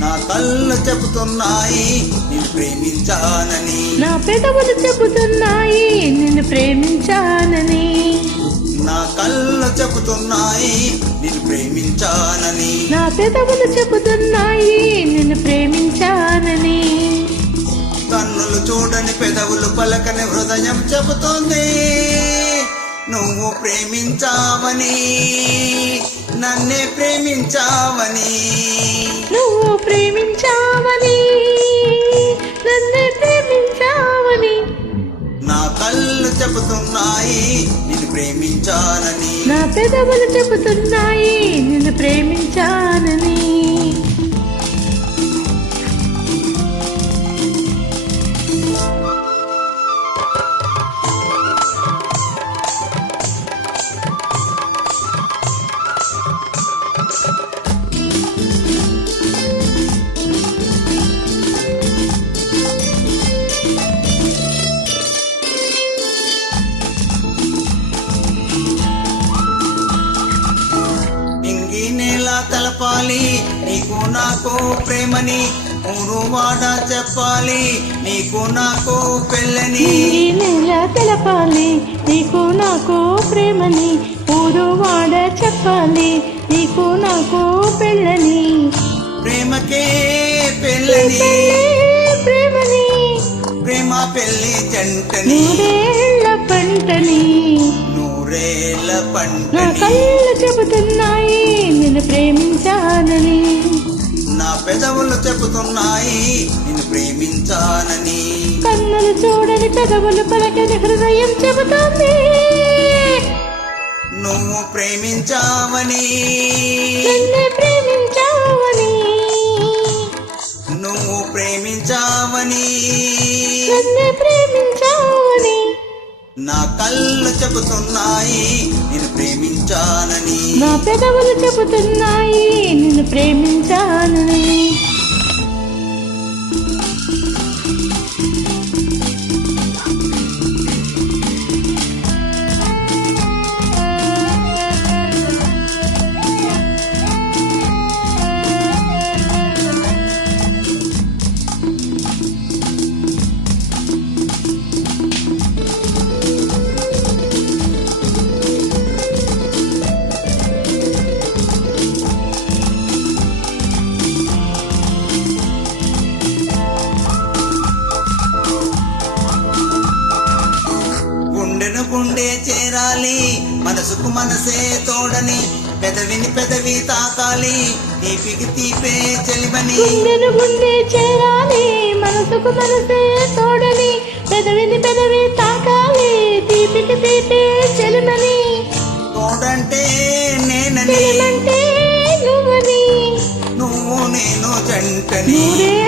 నా కళ్ళు చెబుతున్నాయి నేను ప్రేమించానని. నా పెదవులు చెబుతున్నాయి నిన్ను ప్రేమించానని. నా కళ్ళు చెబుతున్నాయి నేను ప్రేమించానని. నా పెదవులు చెబుతున్నాయి నిన్ను ప్రేమించానని. కన్నులు చూడని పెదవులు పలకని హృదయం చెబుతోంది. నువ్వు ప్రేమించావని నన్నే ప్రేమించావని. నువ్వు ప్రేమించావని నన్ను ప్రేమించావని. నా కళ్ళు చెబుతున్నాయి నేను ప్రేమించానని. నా పెదవులు చెబుతున్నాయి నిన్ను ప్రేమించానని. నేల కలపాలి నీకు నాకు ప్రేమని ఊరు వాడ చెప్పాలి. నీకు నాకు పెళ్ళని నెల తెలపాలి. నీకు నాకు ప్రేమని ఊరు వాడ చెప్పాలి. నీకు నాకు పెళ్ళని ప్రేమకే పెళ్ళని ప్రేమని ప్రేమ పెళ్ళి జంటని నూరేళ్ళ పంటని నూరేళ్ళ నా పంటని కళ్ళు చెబుతున్నాయి నిన్ను ప్రేమించానని. నా పెదవులు చెబుతున్నాయి నిన్ను ప్రేమించానని. కన్నులు చూడని పెదవులు పలకని హృదయం చెబుతోంది. నువ్వు ప్రేమించావని. ప్రేమించావని. నువ్వు ప్రేమించావని. ప్రేమించావని నా కళ్ళు చెబుతున్నాయి నేను ప్రేమించానని. నా పెదవులు చెబుతున్నాయి నిన్ను ప్రేమించానని. గుండె చేరాలి. మనసుకు మనసే తోడని పెదవిని పెదవి తాకాలి. తీపికి తీపే చెలిమని. గుండెను గుండె చేరాలి. మనసుకు మనసే తోడని పెదవిని పెదవి తాకాలి. తీపికి తీపి చెలిమని. తోడంటే నేనని. నువ్వని. నువ్వు నేను జంటని.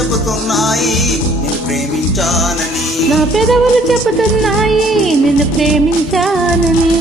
చెబుతున్నాయి నేను ప్రేమించానని. నా పెదవులు చెబుతున్నాయి నిన్ను ప్రేమించానని.